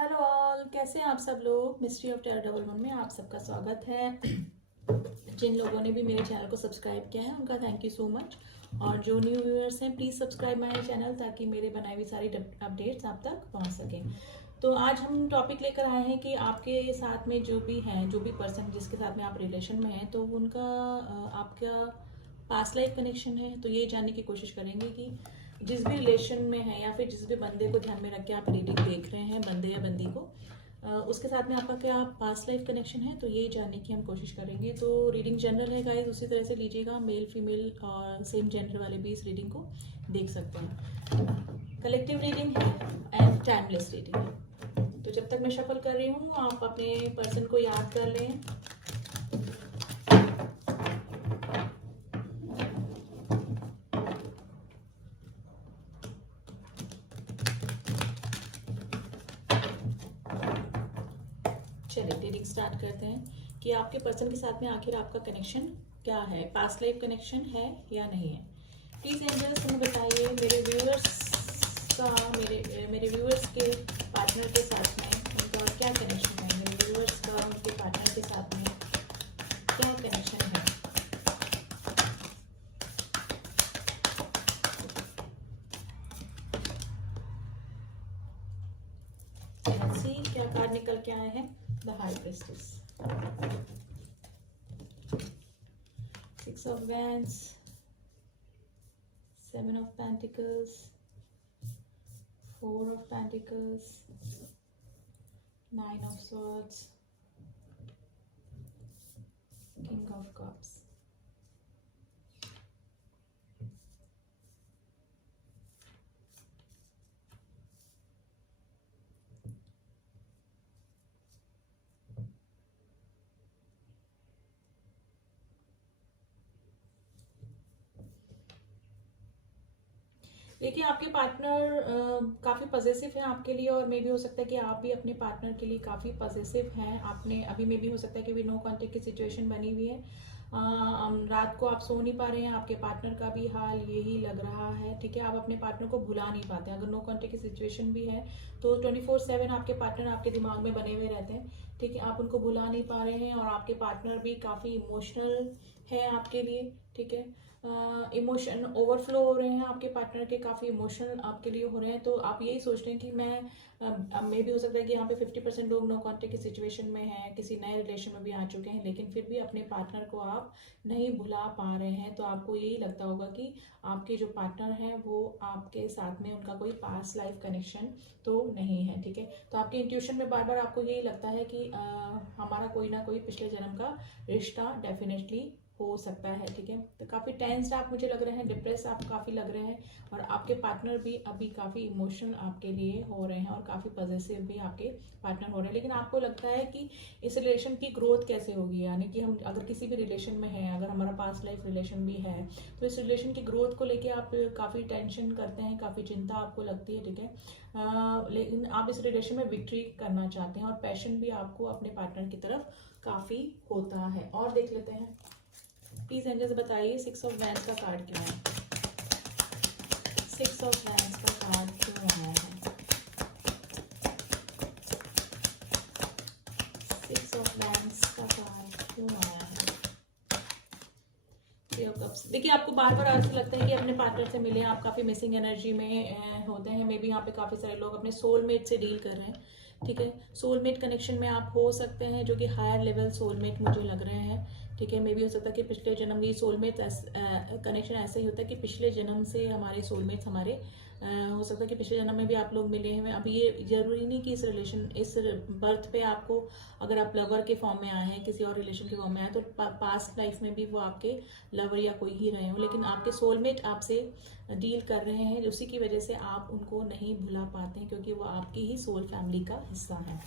Hello all, कैसे हैं आप सब लोग। Mystery of terror double one में आप सबका स्वागत है। जिन लोगों ने भी मेरे चैनल को सब्सक्राइब किया है उनका थैंक यू सो मच। और जो न्यू व्यूअर्स हैं प्लीज़ सब्सक्राइब माय चैनल ताकि मेरे बनाई हुई सारी अपडेट्स आप तक पहुंच सकें। तो आज हम टॉपिक लेकर आए हैं कि आपके साथ में जो भी हैं, जो भी पर्सन जिसके साथ में आप रिलेशन में हैं, तो उनका आपका पास्ट लाइफ कनेक्शन है। तो ये जानने की कोशिश करेंगे कि जिस भी रिलेशन में है या फिर जिस भी बंदे को ध्यान में रख के आप रीडिंग देख रहे हैं, बंदे या बंदी को, उसके साथ में आपका क्या पास्ट लाइफ कनेक्शन है, तो ये जानने की हम कोशिश करेंगे। तो रीडिंग जनरल है गाइस, उसी तरह से लीजिएगा। मेल फीमेल और सेम जेंडर वाले भी इस रीडिंग को देख सकते हैं। कलेक्टिव रीडिंग है एंड टाइमलेस रीडिंग है। तो जब तक मैं शफल कर रही हूँ आप अपने पर्सन को याद कर लें। चलिए रीडिंग स्टार्ट करते हैं कि आपके पर्सन के साथ में आखिर आपका कनेक्शन क्या है, पास्ट लाइफ कनेक्शन है या नहीं है। प्लीज एंजल्स हमें बताइए मेरे व्यूअर्स का, मेरे व्यूअर्स के पार्टनर के साथ में उनका क्या कनेक्शन है। मेरे व्यूअर्स का उनके पार्टनर के साथ में क्या कनेक्शन है। सी क्या कार्ड निकल के आए हैं। The high priestess, six of wands, seven of pentacles, four of pentacles, nine of swords, king of cups. देखिए आपके पार्टनर काफ़ी पॉजिटिव है आपके लिए, और मे भी हो सकता है कि आप भी अपने पार्टनर के लिए काफ़ी पॉजिटिव हैं। आपने अभी मे भी हो सकता है कि भी नो कांटेक्ट की सिचुएशन बनी हुई है। रात को आप सो नहीं पा रहे हैं, आपके पार्टनर का भी हाल यही लग रहा है। ठीक है, आप अपने पार्टनर को भुला नहीं पाते। अगर नो कांटेक्ट की सिचुएशन भी है तो 24/7 आपके पार्टनर आपके दिमाग में बने हुए रहते हैं। ठीक है, आप उनको भुला नहीं पा रहे हैं, और आपके पार्टनर भी काफ़ी इमोशनल है आपके लिए। ठीक है, इमोशन ओवरफ्लो हो रहे हैं आपके पार्टनर के, काफ़ी इमोशनल आपके लिए हो रहे हैं। तो आप यही सोच रहे हैं कि मैं मे भी हो सकता है कि यहाँ पे 50% लोग नो कांटेक्ट की सिचुएशन में हैं, किसी नए रिलेशन में भी आ चुके हैं, लेकिन फिर भी अपने पार्टनर को आप नहीं भुला पा रहे हैं। तो आपको यही लगता होगा कि आपके जो पार्टनर हैं वो आपके साथ में उनका कोई पास्ट लाइफ कनेक्शन तो नहीं है। ठीक है, तो आपके इंट्यूशन में बार बार आपको यही लगता है कि हमारा कोई ना कोई पिछले जन्म का रिश्ता डेफिनेटली हो सकता है। ठीक है, तो काफ़ी टेंस्ड आप मुझे लग रहे हैं, डिप्रेस आप काफ़ी लग रहे हैं, और आपके पार्टनर भी अभी काफ़ी इमोशनल आपके लिए हो रहे हैं, और काफ़ी पॉजिटिव भी आपके पार्टनर हो रहे हैं। लेकिन आपको लगता है कि इस रिलेशन की ग्रोथ कैसे होगी, यानी कि हम अगर किसी भी रिलेशन में हैं, अगर हमारा पास्ट लाइफ रिलेशन भी है, तो इस रिलेशन की ग्रोथ को लेके आप काफ़ी टेंशन करते हैं, काफ़ी चिंता आपको लगती है। ठीक है, लेकिन आप इस रिलेशन में विक्ट्री करना चाहते हैं, और पैशन भी आपको अपने पार्टनर की तरफ काफ़ी होता है। और देख लेते हैं प्लीज एंजल्स बताइए सिक्स ऑफ वैंड्स का कार्ड क्यों है। सिक्स ऑफ वैंड्स का कार्ड क्यों आया है। सिक्स ऑफ वैंड्स का कार्ड क्यों आया है। देखिए आपको बार बार ऐसा लगता है कि अपने पार्टनर से मिले, आप काफ़ी मिसिंग एनर्जी में होते हैं। मे बी यहाँ पे काफ़ी सारे लोग अपने सोलमेट से डील कर रहे हैं। ठीक है, सोलमेट कनेक्शन में आप हो सकते हैं, जो कि हायर लेवल सोलमेट मुझे लग रहे हैं। ठीक है, मे भी हो सकता है कि पिछले जन्म की सोलमेट कनेक्शन ऐसा ही होता है कि पिछले जन्म से हमारे सोलमेट्स हमारे हो सकता है कि पिछले जन्म में भी आप लोग मिले हैं। अब ये जरूरी नहीं कि इस बर्थ पे आपको, अगर आप लवर के फॉर्म में आए हैं, किसी और रिलेशन के फॉर्म में आए, तो पास्ट लाइफ में भी वो आपके लवर या कोई ही रहे हो, लेकिन आपके सोलमेट आपसे डील कर रहे हैं, उसी की वजह से आप उनको नहीं भुला पाते हैं, क्योंकि वो आपकी ही सोल फैमिली का हिस्सा है।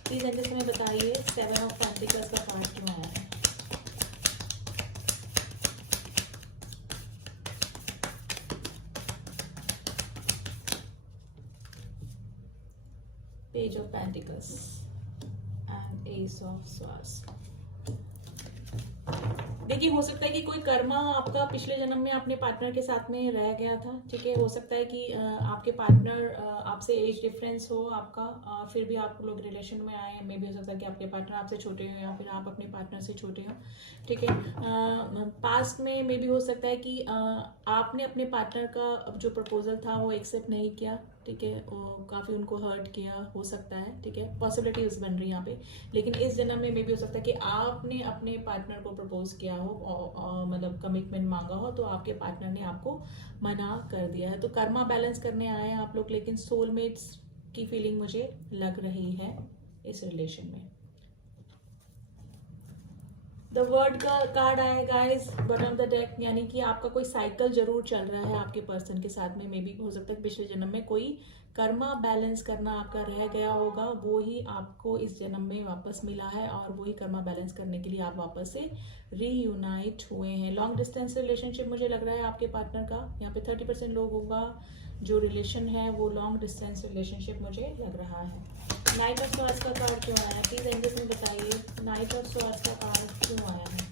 प्लीज एंजल्स हमें बताइए सेवन ऑफ पेंटिकल्स का कार्ड क्यों आया है। Page of Pentacles and Ace of Swords. देखिए हो सकता है कि कोई कर्मा आपका पिछले जन्म में अपने पार्टनर के साथ में रह गया था, ठीक है। हो सकता है कि आपके पार्टनर आपसे एज डिफरेंस हो आपका, फिर भी आप लोग रिलेशन में आए। मे भी हो सकता है कि आपके पार्टनर आपसे छोटे हो या फिर आप अपने पार्टनर से छोटे हो, ठीक है। पास्ट में मे भी हो सकता है कि आपने अपने पार्टनर का जो प्रपोजल था वो एक्सेप्ट नहीं किया, ठीक है, और काफ़ी उनको हर्ट किया, हो सकता है, ठीक है। पॉसिबिलिटीज बन रही है यहाँ पे। लेकिन इस जन्म में मे भी हो सकता है कि आपने अपने पार्टनर को प्रपोज किया हो, मतलब कमिटमेंट मांगा हो, तो आपके पार्टनर ने आपको मना कर दिया है। तो कर्मा बैलेंस करने आए हैं आप लोग, लेकिन सोलमेट्स की फीलिंग मुझे लग रही है इस रिलेशन में। द वर्ड का कार्ड आया guys bottom of the deck, यानी कि आपका कोई साइकिल जरूर चल रहा है आपके पर्सन के साथ में। मे बी हो सकता है पिछले जन्म में कोई कर्मा बैलेंस करना आपका रह गया होगा, वो ही आपको इस जन्म में वापस मिला है, और वही कर्मा बैलेंस करने के लिए आप वापस से रीयूनाइट हुए हैं। लॉन्ग डिस्टेंस रिलेशनशिप मुझे लग रहा है आपके पार्टनर का। यहाँ पे 30% लोगों का जो रिलेशन है वो लॉन्ग डिस्टेंस रिलेशनशिप मुझे लग रहा है। नाइट ऑफ सॉर्ड्स का कार्ड क्यों आया, प्लीज एंजल्स में बताइए नाइट ऑफ सॉर्ड्स का कार्ड क्यों आया है।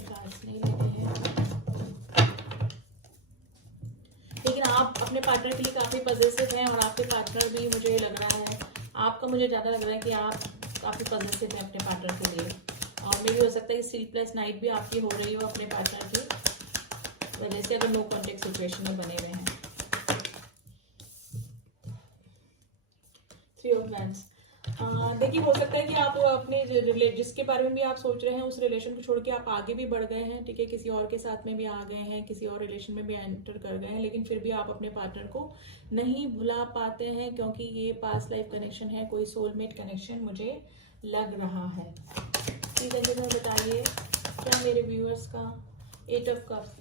कार्ड्स नहीं लेते हैं, लेकिन आप अपने पार्टनर के लिए काफी पॉजिटिव हैं, और आपके पार्टनर भी मुझे लग रहा है, आपका मुझे ज्यादा लग रहा है कि आप काफी पॉजिटिव हैं अपने पार्टनर के लिए। और मे भी हो सकता है कि स्लीपलेस नाइट भी आपकी हो रही हो अपने पार्टनर की वजह से, अगर नो कॉन्टेक्ट सिचुएशन में बने हुए हैं। 3 ऑफ वैंड्स। देखिए हो सकता है कि आप अपने जिसके बारे में भी आप सोच रहे हैं उस रिलेशन को छोड़ के आप आगे भी बढ़ गए हैं, ठीक है, किसी और के साथ में भी आ गए हैं, किसी और रिलेशन में भी एंटर कर गए हैं, लेकिन फिर भी आप अपने पार्टनर को नहीं भुला पाते हैं, क्योंकि ये पास्ट लाइफ कनेक्शन है, कोई सोलमेट कनेक्शन मुझे लग रहा है। प्लीज मुझे बताइए क्या मेरे व्यूअर्स का 8 ऑफ कप्स।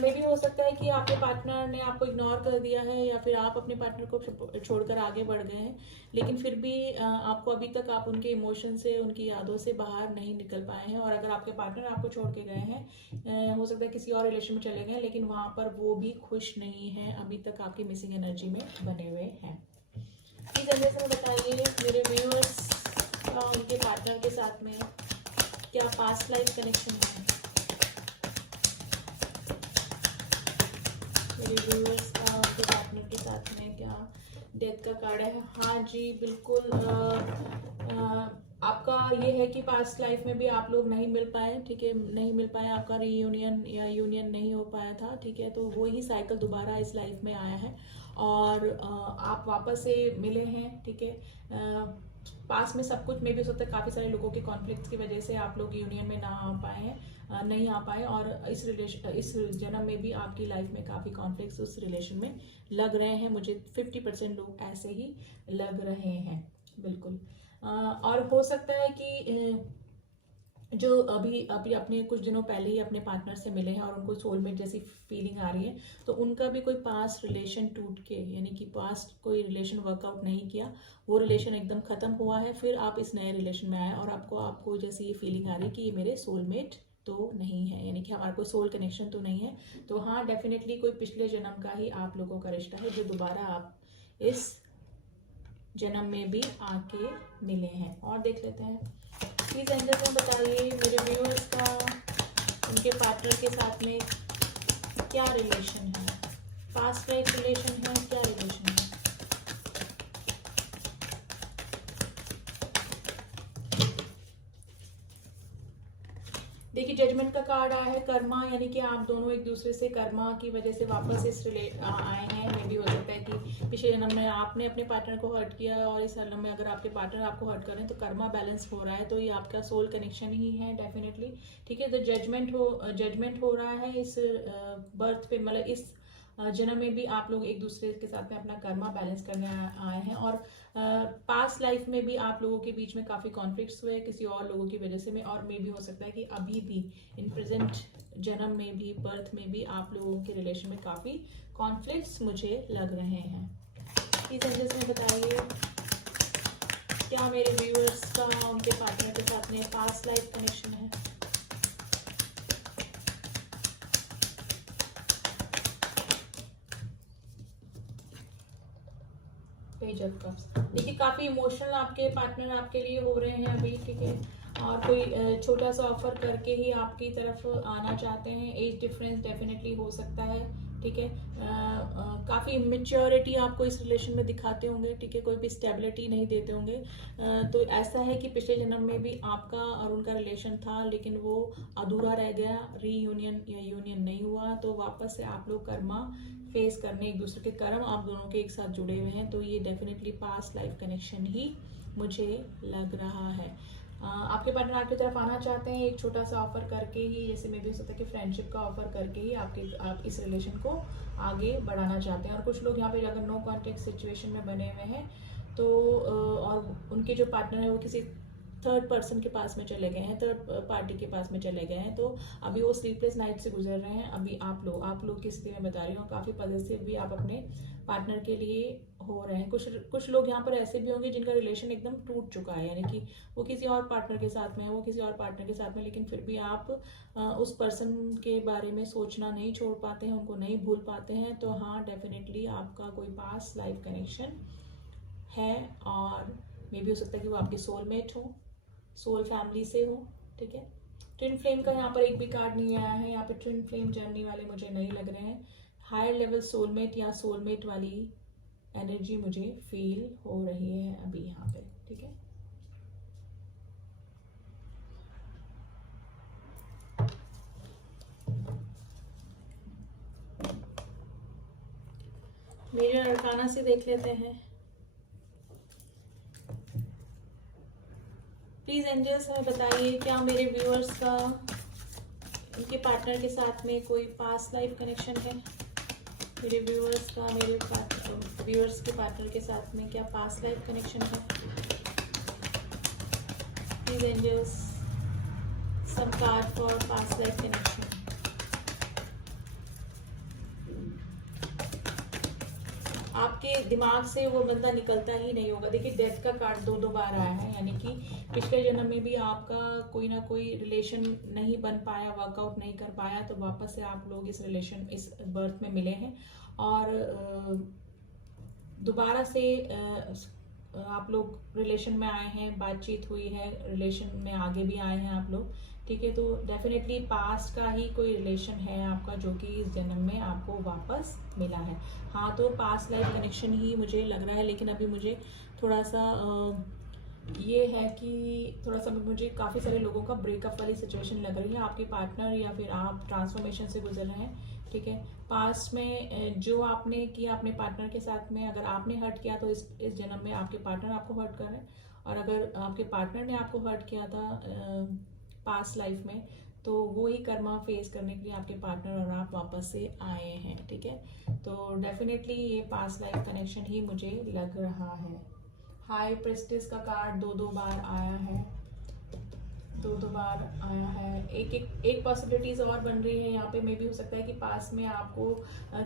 मे भी हो सकता है कि आपके पार्टनर ने आपको इग्नोर कर दिया है, या फिर आप अपने पार्टनर को छोड़कर आगे बढ़ गए हैं, लेकिन फिर भी आपको अभी तक आप उनके इमोशन से, उनकी यादों से बाहर नहीं निकल पाए हैं। और अगर आपके पार्टनर आपको छोड़ के गए हैं, हो सकता है किसी और रिलेशन में चले गए, लेकिन वहां पर वो भी खुश नहीं है, अभी तक आपकी मिसिंग एनर्जी में बने हुए हैं। प्लीज जल्दी से बताइए मेरे व्यूअर्स का उनके पार्टनर के साथ में क्या पास्ट लाइफ कनेक्शन है। मेरे व्यूअर्स का उनके पार्टनर के साथ में क्या डेथ का कार्ड है। हाँ जी बिल्कुल, आपका ये है कि पास्ट लाइफ में भी आप लोग नहीं मिल पाए, ठीक है, नहीं मिल पाए, आपका रीयूनियन या यूनियन नहीं हो पाया था, ठीक है। तो वही साइकिल दोबारा इस लाइफ में आया है, और आप वापस से मिले हैं, ठीक है। पास में सब कुछ में भी हो सकता है, काफी सारे लोगों के कॉन्फ्लिक्ट्स की वजह से आप लोग यूनियन में ना आ पाए हैं, नहीं आ पाए, और इस जन्म में भी आपकी लाइफ में काफी कॉन्फ्लिक्ट्स उस रिलेशन में लग रहे हैं। मुझे 50% लोग ऐसे ही लग रहे हैं, बिल्कुल। और हो सकता है कि जो अभी अभी अपने कुछ दिनों पहले ही अपने पार्टनर से मिले हैं और उनको सोलमेट जैसी फीलिंग आ रही है, तो उनका भी कोई पास्ट रिलेशन टूट के, यानी कि पास्ट कोई रिलेशन वर्कआउट नहीं किया, वो रिलेशन एकदम खत्म हुआ है, फिर आप इस नए रिलेशन में आए और आपको जैसी ये फीलिंग आ रही है कि ये मेरे सोलमेट तो नहीं है, यानी कि हमारा कोई सोल कनेक्शन तो नहीं है। तो हाँ, डेफिनेटली कोई पिछले जन्म का ही आप लोगों का रिश्ता है, जो दोबारा आप इस जन्म में भी आके मिले हैं। और देख लेते हैं, प्लीज एंजल्स में बताइए मेरे व्यूअर्स का उनके पार्टनर के साथ में क्या रिलेशन है, पास्ट लाइफ रिलेशन है, क्या रिलेशन है। देखिए जजमेंट का कार्ड आया है, कर्मा, यानी कि आप दोनों एक दूसरे से कर्मा की वजह से वापस इस आए हैं। मे भी हो सकता है कि पिछले जन्म में आपने अपने पार्टनर को हर्ट किया, और इस जन्म में अगर आपके पार्टनर आपको हर्ट करें तो कर्मा बैलेंस हो रहा है, तो ये आपका सोल कनेक्शन ही है डेफिनेटली, ठीक है। तो जजमेंट हो रहा है इस बर्थ पे, मतलब इस जन्म में भी आप लोग एक दूसरे के साथ में अपना कर्मा बैलेंस करने आए हैं, और पास्ट लाइफ में भी आप लोगों के बीच में काफी कॉन्फ्लिक्ट्स हुए किसी और लोगों की वजह से में, और मे भी हो सकता है कि अभी भी इन प्रेजेंट जन्म में भी, बर्थ में भी आप लोगों के रिलेशन में काफी कॉन्फ्लिक्ट्स मुझे लग रहे हैं। प्लीज एंजल्स में बताइए क्या मेरे व्यूअर्स का उनके पार्टनर के साथ में पास्ट लाइफ कनेक्शन है। Page of cups. देखिए काफ़ी इमोशनल आपके पार्टनर आपके लिए हो रहे हैं अभी, ठीक है, और कोई छोटा सा ऑफर करके ही आपकी तरफ आना चाहते हैं। एज डिफरेंस डेफिनेटली हो सकता है, ठीक है। काफ़ी इमेच्योरिटी आपको इस रिलेशन में दिखाते होंगे, ठीक है, कोई भी स्टेबिलिटी नहीं देते होंगे। तो ऐसा है कि पिछले जन्म में भी आपका और उनका रिलेशन था, लेकिन वो अधूरा रह गया, रीयूनियन या यूनियन नहीं हुआ, तो वापस से आप लोग कर्मा फेस करने, एक दूसरे के कर्म आप दोनों के एक साथ जुड़े हुए हैं। तो ये डेफिनेटली पास्ट लाइफ कनेक्शन ही मुझे लग रहा है। आपके पार्टनर आपकी तरफ आना चाहते हैं एक छोटा सा ऑफर करके ही, जैसे मे भी हो सकता है कि फ्रेंडशिप का ऑफर करके ही आप इस रिलेशन को आगे बढ़ाना चाहते हैं। और कुछ लोग यहाँ पे अगर नो कॉन्टेक्ट सिचुएशन में बने हुए हैं तो और उनके जो पार्टनर है वो किसी थर्ड पर्सन के पास में चले गए हैं, थर्ड पार्टी के पास में चले गए हैं, तो अभी वो स्लीपलेस नाइट से गुजर रहे हैं। अभी आप लोग की स्थिति में बता रही हूँ, काफ़ी पॉजिटिव भी आप अपने पार्टनर के लिए हो रहे हैं। कुछ लोग यहाँ पर ऐसे भी होंगे जिनका रिलेशन एकदम टूट चुका है, यानी कि वो किसी और पार्टनर के साथ में है, वो किसी और पार्टनर के साथ में, लेकिन फिर भी आप उस पर्सन के बारे में सोचना नहीं छोड़ पाते हैं, उनको नहीं भूल पाते हैं। तो हाँ, डेफिनेटली आपका कोई पास्ट लाइफ कनेक्शन है, और मे भी हो सकता है कि वो आपके सोलमेट हो, सोल फैमिली से हो, ठीक है। ट्विन फ्लेम का यहाँ पर एक भी कार्ड नहीं आया है, यहाँ पे ट्विन फ्लेम जर्नी वाले मुझे नहीं लग रहे हैं। हायर लेवल सोलमेट या सोलमेट वाली एनर्जी मुझे फील हो रही है अभी यहाँ पे, ठीक है। मेरे अरकाना से देख लेते हैं। प्लीज एंजल्स हमें बताइए, क्या मेरे व्यूअर्स का उनके पार्टनर के साथ में कोई पास्ट लाइफ कनेक्शन है? मेरे व्यूअर्स का मेरे व्यूअर्स के पार्टनर के साथ में क्या पास्ट लाइफ कनेक्शन है? Please angels, some card for past life connection. आपके दिमाग से वो बंदा निकलता ही नहीं होगा। देखिए डेथ का कार्ड दो बार आया है, यानी कि पिछले जन्म में भी आपका कोई ना कोई रिलेशन नहीं बन पाया, वर्कआउट नहीं कर पाया, तो वापस से आप लोग इस बर्थ में मिले हैं, और दोबारा से आप लोग रिलेशन में आए हैं, बातचीत हुई है, रिलेशन में आगे भी आए हैं आप लोग, ठीक है। तो डेफिनेटली पास्ट का ही कोई रिलेशन है आपका, जो कि इस जन्म में आपको वापस मिला है। हाँ, तो पास्ट लाइफ कनेक्शन ही मुझे लग रहा है, लेकिन अभी मुझे थोड़ा सा ये है कि थोड़ा सा मुझे काफ़ी सारे लोगों का ब्रेकअप वाली सिचुएशन लग रही है। आपके पार्टनर या फिर आप ट्रांसफॉर्मेशन से गुजर रहे हैं, ठीक है। पास्ट में जो आपने किया अपने पार्टनर के साथ में, अगर आपने हर्ट किया तो इस जन्म में आपके पार्टनर आपको हर्ट कर रहे हैं, और अगर आपके पार्टनर ने आपको हर्ट किया था पास्ट लाइफ में, तो वो ही कर्मा फेस करने के लिए आपके पार्टनर और आप वापस से आए हैं, ठीक है। तो डेफिनेटली ये पास्ट लाइफ कनेक्शन ही मुझे लग रहा है। हाई प्रेस्टिस का कार्ड दो बार आया है, दो बार आया है। एक पॉसिबिलिटीज और बन रही है यहाँ पे। मे भी हो सकता है कि पास में आपको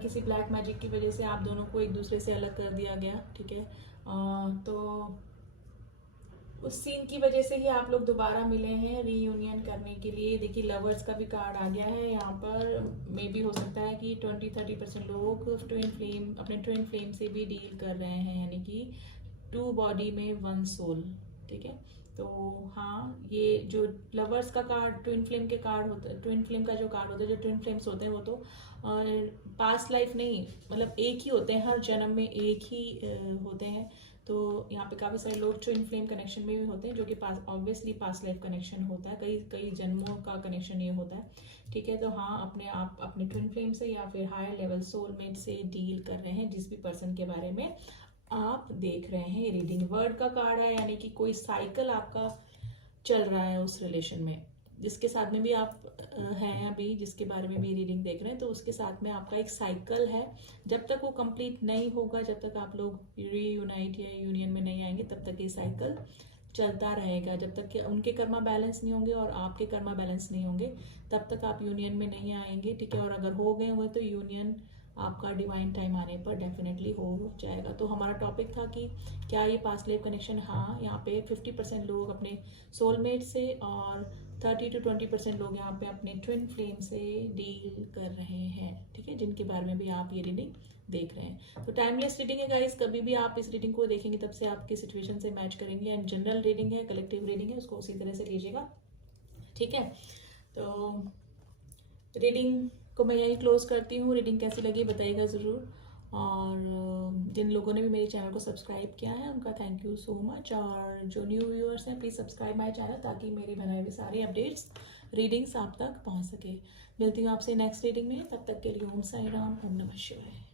किसी ब्लैक मैजिक की वजह से आप दोनों को एक दूसरे से अलग कर दिया गया, ठीक है। तो उस सीन की वजह से ही आप लोग दोबारा मिले हैं रीयूनियन करने के लिए। देखिए लवर्स का भी कार्ड आ गया है यहाँ पर। मे भी हो सकता है कि 20-30% लोग अपने ट्विन फ्लेम से भी डील कर रहे हैं, यानी कि 2 बॉडी में 1 सोल, ठीक है। तो हाँ, ये जो लवर्स का कार्ड ट्विन फ्लेम के कार्ड होता है, ट्विन फ्लेम का जो कार्ड होता है, जो ट्विन फ्लेम्स होते हैं वो तो पास्ट लाइफ नहीं, मतलब एक ही होते हैं, हर जन्म में एक ही होते हैं। तो यहाँ पे काफ़ी सारे लोग ट्विन फ्लेम कनेक्शन में भी होते हैं, जो कि ऑब्वियसली पास्ट लाइफ कनेक्शन होता है, कई जन्मों का कनेक्शन ये होता है, ठीक है। तो हाँ, आप अपने ट्विन फ्लेम से या फिर हायर लेवल सोलमेट से डील कर रहे हैं, जिस भी पर्सन के बारे में आप देख रहे हैं। रीडिंग वर्ड का कार्ड है, यानी कि कोई साइकिल आपका चल रहा है उस रिलेशन में, जिसके साथ में भी आप हैं अभी, जिसके बारे में भी रीडिंग देख रहे हैं, तो उसके साथ में आपका एक साइकिल है। जब तक वो कंप्लीट नहीं होगा, जब तक आप लोग रीयूनाइट या यूनियन में नहीं आएंगे, तब तक ये साइकिल चलता रहेगा। जब तक कि उनके कर्मा बैलेंस नहीं होंगे और आपके कर्मा बैलेंस नहीं होंगे, तब तक आप यूनियन में नहीं आएंगे, ठीक है। और अगर हो गए हुए तो यूनियन आपका डिवाइन टाइम आने पर डेफिनेटली हो जाएगा। तो हमारा टॉपिक था कि क्या ये पास्ट लाइफ कनेक्शन, हाँ यहाँ पे 50% लोग अपने सोलमेट से और 30 to 20% लोग यहाँ पे अपने ट्विन फ्लेम से डील कर रहे हैं, ठीक है, जिनके बारे में भी आप ये रीडिंग देख रहे हैं। तो टाइमलेस रीडिंग है गाइस, कभी भी आप इस रीडिंग को देखेंगे तब से आपकी सिचुएशन से मैच करेंगे। एंड जनरल रीडिंग है, कलेक्टिव रीडिंग है, उसको उसी तरह से लीजिएगा, ठीक है। तो रीडिंग को मैं यही क्लोज करती हूँ। रीडिंग कैसी लगी बताइएगा ज़रूर। और जिन लोगों ने भी मेरे चैनल को सब्सक्राइब किया है उनका थैंक यू सो मच। और जो न्यू व्यूअर्स हैं प्लीज़ सब्सक्राइब माय चैनल ताकि मेरे बनाए हुए सारे अपडेट्स रीडिंग्स आप तक पहुँच सके। मिलती हूँ आपसे नेक्स्ट रीडिंग में, तब तक के लिए ओम साई राम, ओम नमः शिवाय।